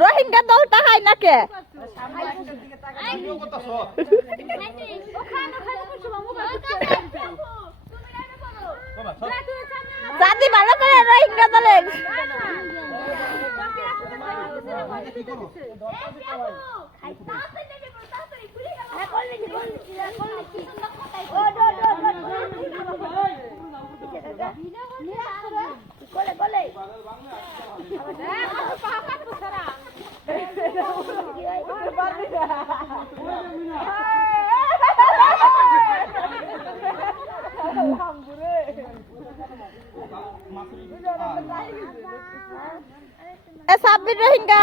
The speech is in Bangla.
রোহিঙ্গা দলটা হয় না কে জাতি ভালো করে রোহিঙ্গা দলের সাব্বির রোহিঙ্গা